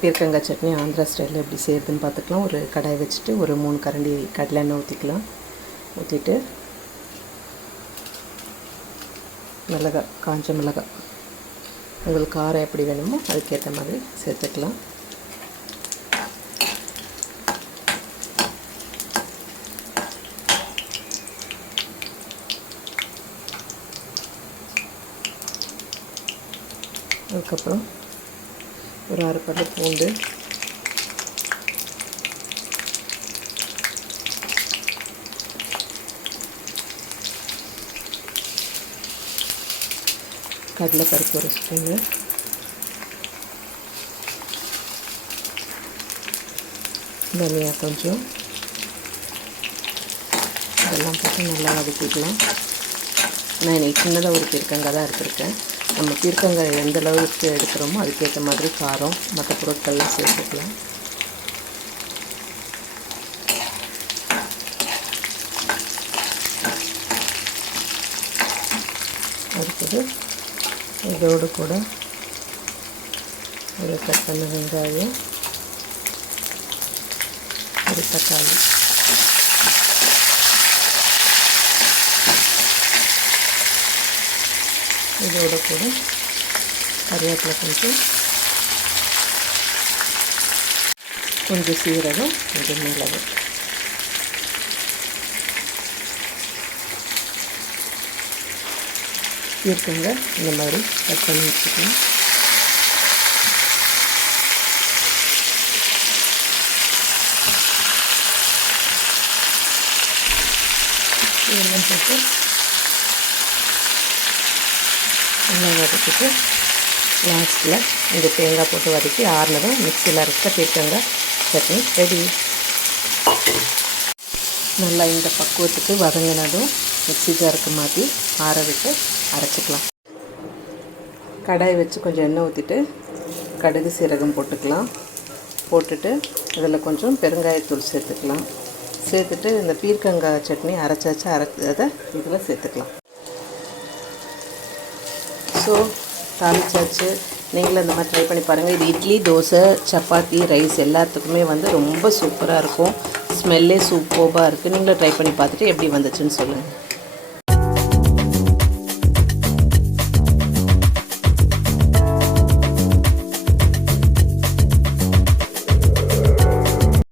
பீர்க்கங்காய் சட்னி ஆந்திரா ஸ்டைலில் எப்படி செய்கிறதுன்னு பார்த்துக்கலாம். ஒரு கடாய் வச்சுட்டு ஒரு 3 கரண்டி கடலை எண்ணெய் ஊற்றிக்கலாம். ஊற்றிட்டு மிளகாய், காஞ்ச மிளகாய் உங்களுக்கு காரம் எப்படி வேணுமோ அதுக்கேற்ற மாதிரி சேர்த்துக்கலாம். அதுக்கப்புறம் ஒரு 6 பல்லு பூண்டு, கடலைப்பருப்பு ஒரு ஸ்பூனு, தனியா கொஞ்சம், இதெல்லாம் போட்டு நல்லா வதக்கிக்கலாம். நான் இன்றைக்கி சின்னதாக ஒரு பீர்க்கங்காய் தான் எடுத்துருக்கேன். நம்ம பீர்க்கங்காய் எந்த அளவுக்கு எடுக்கிறோமோ அதுக்கேற்ற மாதிரி காரம் மற்ற பொருட்கள்லாம் சேர்த்துக்கலாம். அடுத்தது இதோடு கூட ஒரு கட் பண்ண வெங்காயம், ஒரு தக்காளி, இதோட கூட கருவேப்பிலை கொஞ்சம் சீரகம், கொஞ்சம் மிளகு, இருக்குங்க. இந்த மாதிரி கட் பண்ணி வச்சுக்கலாம். இதெல்லாம் போட்டு நல்லா வதக்கிட்டு லாஸ்ட்டில் இந்த தேங்காய் போட்டு வதக்கி ஆறுனதும் மிக்சியில் அரைச்ச பீர்க்கங்காய் சட்னி ரெடி. நல்லா இந்த பக்குவத்துக்கு வதங்கினதும் மிக்சி ஜாருக்கு மாற்றி ஆற விட்டு அரைச்சிக்கலாம். கடாய் வச்சு கொஞ்சம் எண்ணெய் ஊற்றிட்டு கடுகு சீரகம் போட்டுக்கலாம். போட்டுட்டு இதில் கொஞ்சம் பெருங்காயத்தூள் சேர்த்துக்கலாம். சேர்த்துட்டு இந்த பீர்க்கங்காய் சட்னி அரைச்சதை இதில் சேர்த்துக்கலாம். ஸோ தாளிச்சாச்சு. நீங்களும் இந்த மாதிரி ட்ரை பண்ணி பாருங்கள். இது இட்லி, தோசை, சப்பாத்தி, ரைஸ் எல்லாத்துக்குமே ரொம்ப சூப்பராக இருக்கும். ஸ்மெல்லே சூப்பராக இருக்குது. நீங்களும் ட்ரை பண்ணி பார்த்துட்டு எப்படி வந்துச்சுன்னு சொல்லுங்கள்.